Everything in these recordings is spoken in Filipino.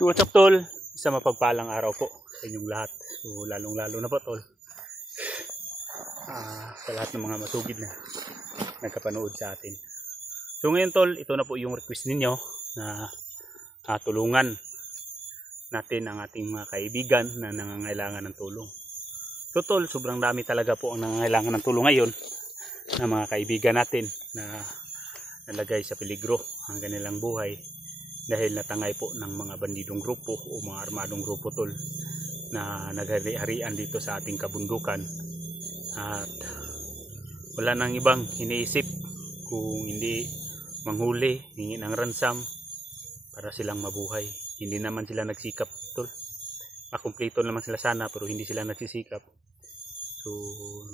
So what's up tol? Isa mapagpalang araw po sa inyong lahat. So lalong lalo na po tol. Sa lahat ng mga masugid na nagkapanood sa atin. So ngayon tol, ito na po yung request ninyo na tulungan natin ang ating mga kaibigan na nangangailangan ng tulong. So tol, sobrang dami talaga po ang nangangailangan ng tulong ngayon na mga kaibigan natin na nalagay sa peligro ang kanilang buhay dahil natangay po ng mga bandidong grupo o mga armadong grupo tol na naghari-harian dito sa ating kabundukan, at wala nang ibang iniisip kung hindi manghuli, hingi ng ransom para silang mabuhay. Hindi naman sila nagsikap tol, makumpleto naman sila sana pero hindi sila nagsisikap. So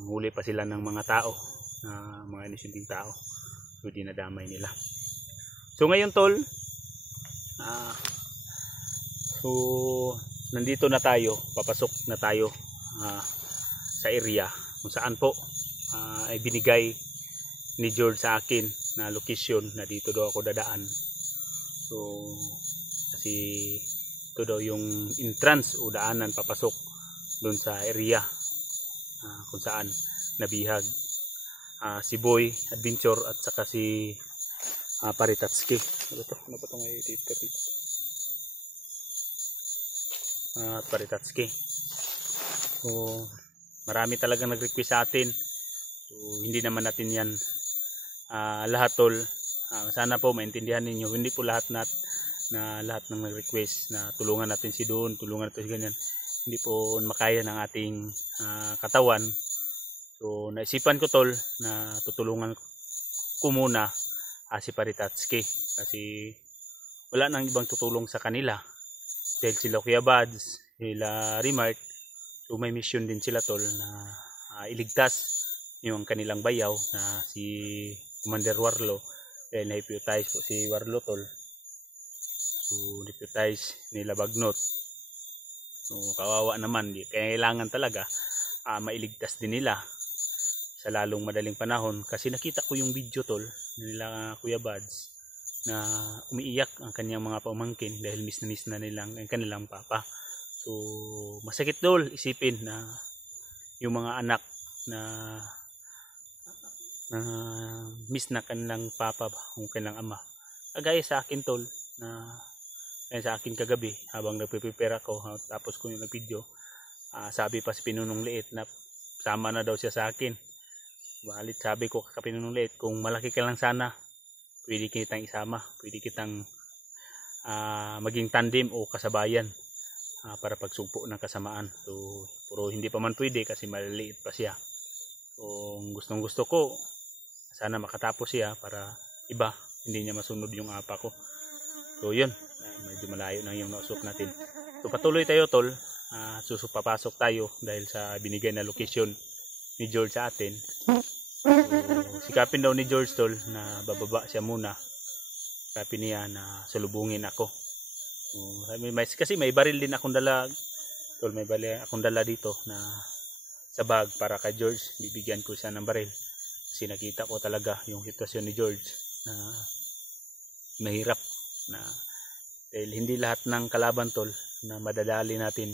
huli pa sila ng mga tao, na mga inosenteng tao, so dinadamay nila. So ngayon tol, so nandito na tayo, papasok na tayo sa area kung saan po ay binigay ni George sa akin na location na dito daw ako dadaan. So kasi ito daw yung entrance o daanan papasok doon sa area kung saan nabihag si Boy Adventure at saka si Paritatski. Ano ba ito ngayon dito? Paritatski. So marami talagang nag-request sa atin. So hindi naman natin yan lahat tol. Sana po maintindihan ninyo, hindi po lahat na lahat ng nag-request na tulungan natin si doon, tulungan natin si ganyan. Hindi po makaya ng ating katawan. So naisipan ko tol na tutulungan ko muna si Paritatski kasi wala nang ibang tutulong sa kanila dahil sila Kuya Bads, sila Remark, so may mission din sila tol na iligtas yung kanilang bayaw na si Commander Warlo dahil na-hypnotize po si Warlo tol. So hypnotize nila Bagnot, so kawawa naman, kailangan talaga mailigtas din nila sa lalong madaling panahon kasi nakita ko yung video tol nila Kuya Bads na umiiyak ang kanyang mga pamangkin dahil miss na nilang ang kanilang papa. So masakit tol isipin na yung mga anak na miss na kanilang papa o kanilang ama, kagaya sa akin tol na sa akin kagabi habang nagpe-prepare ako, tapos ko yung video, sabi pa si Pinunong Liit na sama na daw siya sa akin. Balit sabi ko kay Pinunong Liit, kung malaki ka lang sana pwede kitang isama, pwede kitang maging tandem o kasabayan para pagsugpo ng kasamaan. So pero hindi pa man pwede kasi maliliit pa siya. So gustong gusto ko sana makatapos siya para iba, hindi niya masunod yung apa ko. So yun, medyo malayo na yung nausap natin. So patuloy tayo tol, papasok tayo dahil sa binigay na location ni George sa atin. So sikapin daw ni George tol na bababa siya muna, sikapin niya na salubungin ako. So, kasi may baril din akong dala tol, may baril akong dala dito na sa bag para kay George, bibigyan ko siya ng baril kasi nakita ko talaga yung sitwasyon ni George na mahirap na dahil hindi lahat ng kalaban tol na madadali natin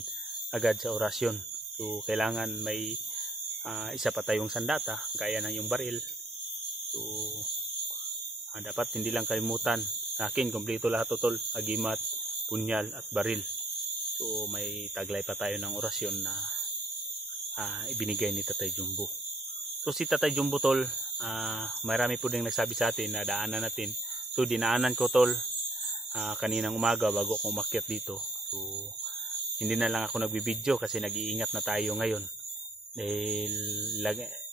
agad sa orasyon. So kailangan may isa pa tayong sandata gaya ng yung baril. So dapat hindi lang kalimutan, sa akin kompleto lahat tol, agimat, punyal at baril. So may taglay pa tayo ng orasyon na ibinigay ni Tatay Jumbo. So si Tatay Jumbo tol, marami po ding nagsabi sa atin na daanan natin. So dinaanan ko tol kaninang umaga bago ako umakyat dito. So hindi na lang ako nagbibideo kasi nag-iingat na tayo ngayon dahil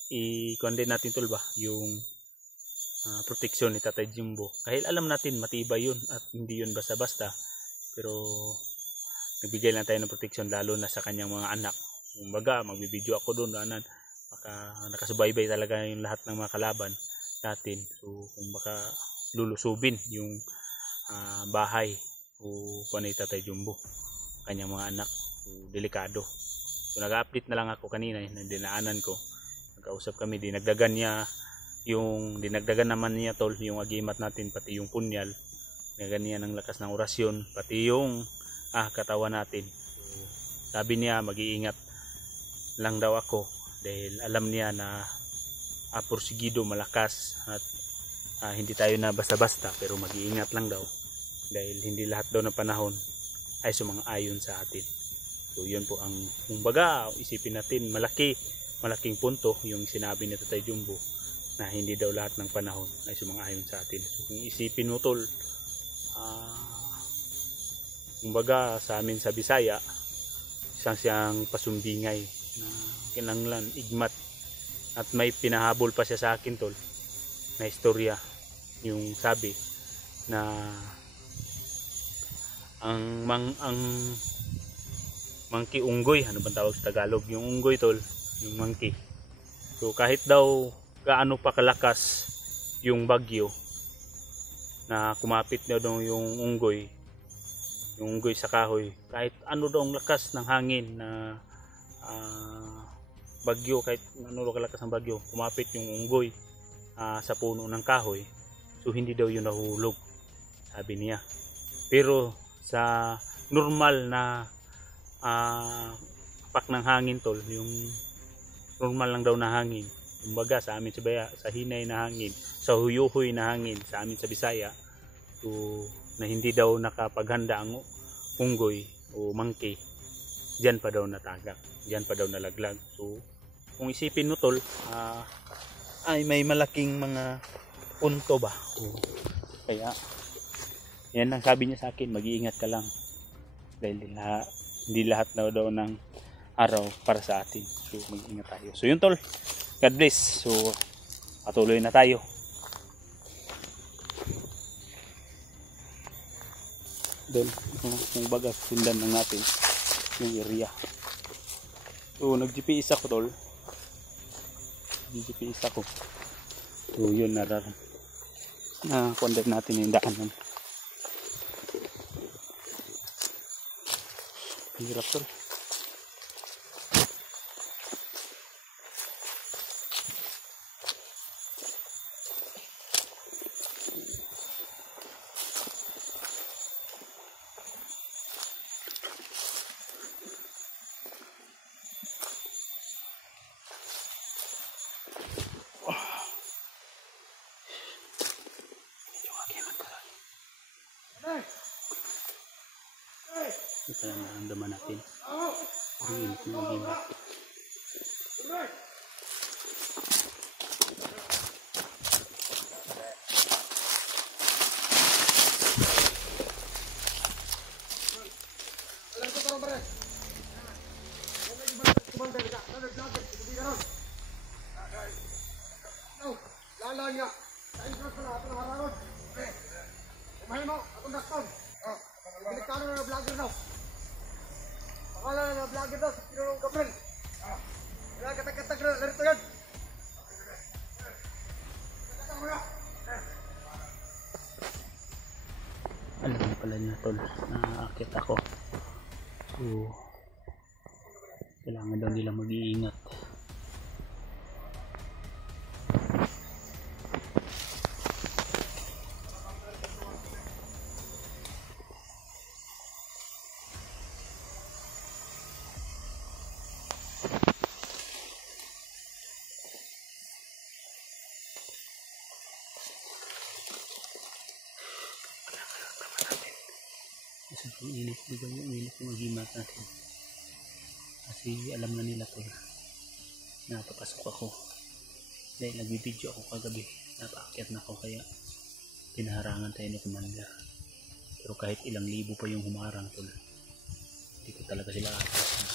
i-contain natin tol ba yung proteksyon ni Tatay Jumbo, dahil alam natin matibay yun at hindi yun basta-basta, pero nagbigay lang tayo ng proteksyon lalo na sa kanyang mga anak. Kumbaga magbibideo ako doon, baka nakasubaybay talaga yung lahat ng mga kalaban natin. So kung baka lulusubin yung bahay o kung ano yung Tatay Jumbo, kanyang mga anak, so delikado. So nag-update na lang ako kanina, dinaanan ko, nagkausap kami, dinagdagan naman niya tol yung agimat natin, pati yung punyal, dinagdagan niya ng lakas ng orasyon, pati yung katawan natin. So, sabi niya mag-iingat lang daw ako dahil alam niya na porsigido, malakas at hindi tayo na basta-basta, pero mag-iingat lang daw dahil hindi lahat daw ng panahon ay sumang-ayon sa atin. So yun po ang kumbaga, isipin natin malaking punto yung sinabi ni Tatay Jumbo na hindi daw lahat ng panahon ay sumang-ayon sa atin. So kung isipin mo tol, kumbaga sa amin sa Bisaya, isang siyang pasumbingay na kinanglan, igmat, at may pinahabol pa siya sa akin tol na istorya. Yung sabi na ang monkey unggoy, ano bang tawag sa Tagalog? Yung unggoy tol, yung monkey. So kahit daw gaano pa kalakas yung bagyo na kumapit na daw yung unggoy sa kahoy, kahit ano daw ang lakas ng hangin na bagyo, kahit ano daw kalakas ng bagyo, kumapit yung unggoy sa puno ng kahoy, so hindi daw yun nahulog, sabi niya. Pero sa normal na pak ng hangin tol, yung normal lang daw na hangin, kumbaga sa amin sa hinay na hangin, sa huyuhoy na hangin sa amin sa Bisaya, so na hindi daw nakapaghanda ang unggoy o monkey, diyan pa daw natagak, diyan pa daw nalaglag. So kung isipin mo tol, ay may malaking mga punto ba. Kaya yan ang sabi niya sa akin, mag-iingat ka lang dahil hindi lahat daw ng araw para sa atin. So mag-iingat tayo. So yun tol, God bless. So patuloy na tayo. Doon kung baga sundan lang natin yung area. So nag-GPS ako tol, GPS ako. So yun, contact natin yung daanan. Hirap tol. Ito lang naramdaman natin. Ang init ng mag-iba. Akala na vlogger daw sa Pinulong Gabriel. Wala katag-katag na, larito yan. Alam mo pala niya tol, naaakit ako. So kailangan daw nila mag-iingat. Kasi yung init, di ba yung init yung mag-imat natin. Kasi alam na nila tol, napapasok ako. Dahil nagbibideo ako kagabi, napaakyat na ako, kaya pinaharangan tayo ni Commander. Pero kahit ilang libo pa yung humarang tol, hindi ko talaga sila atas na.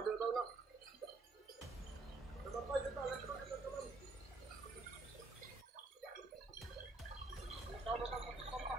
Grabe daw na. Naman pa, dito, let's go, dito, naman. Ikaw na tapos pa.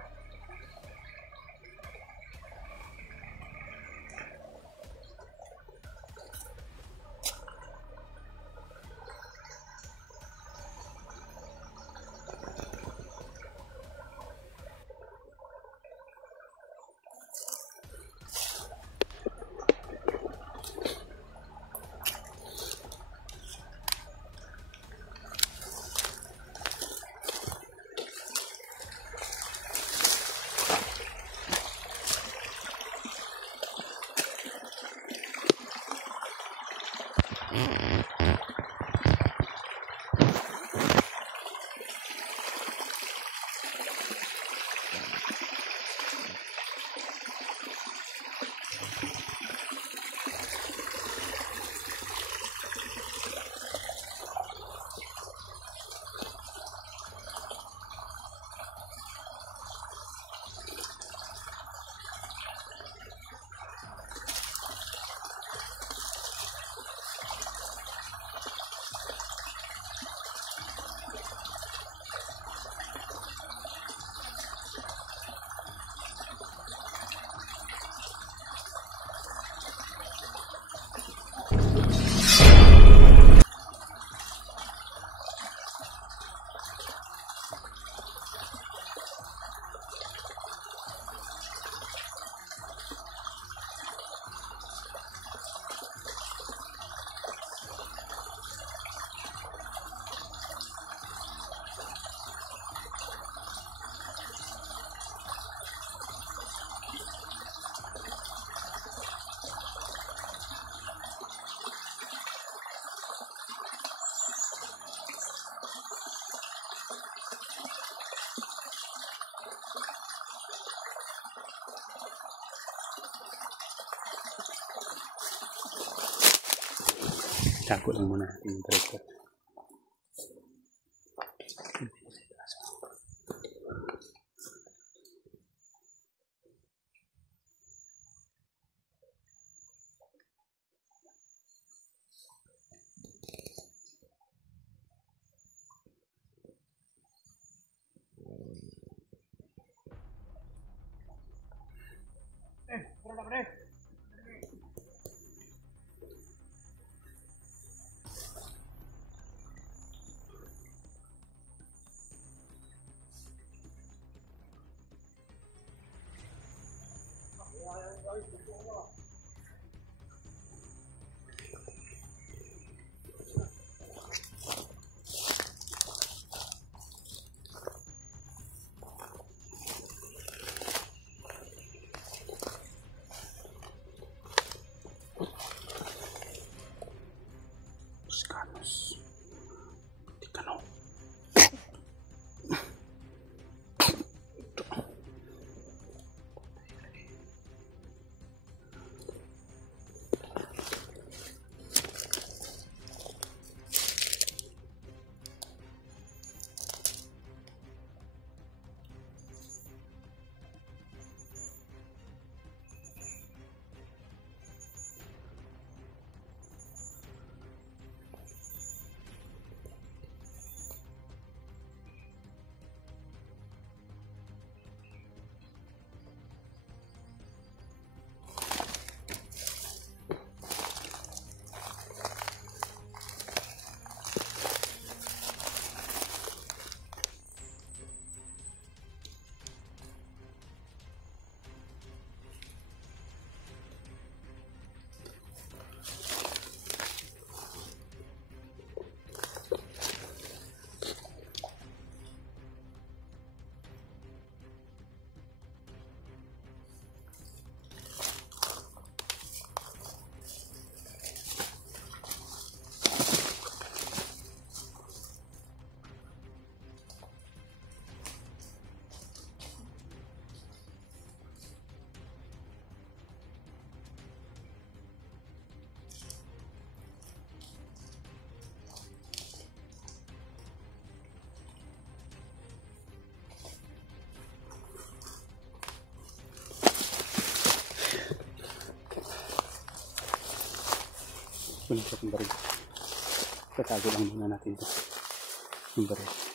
Tago lang muna natin yung tripod. Puro na ka na. Kunin ko itong baril. Tatago lang muna natin ito. Yung baril.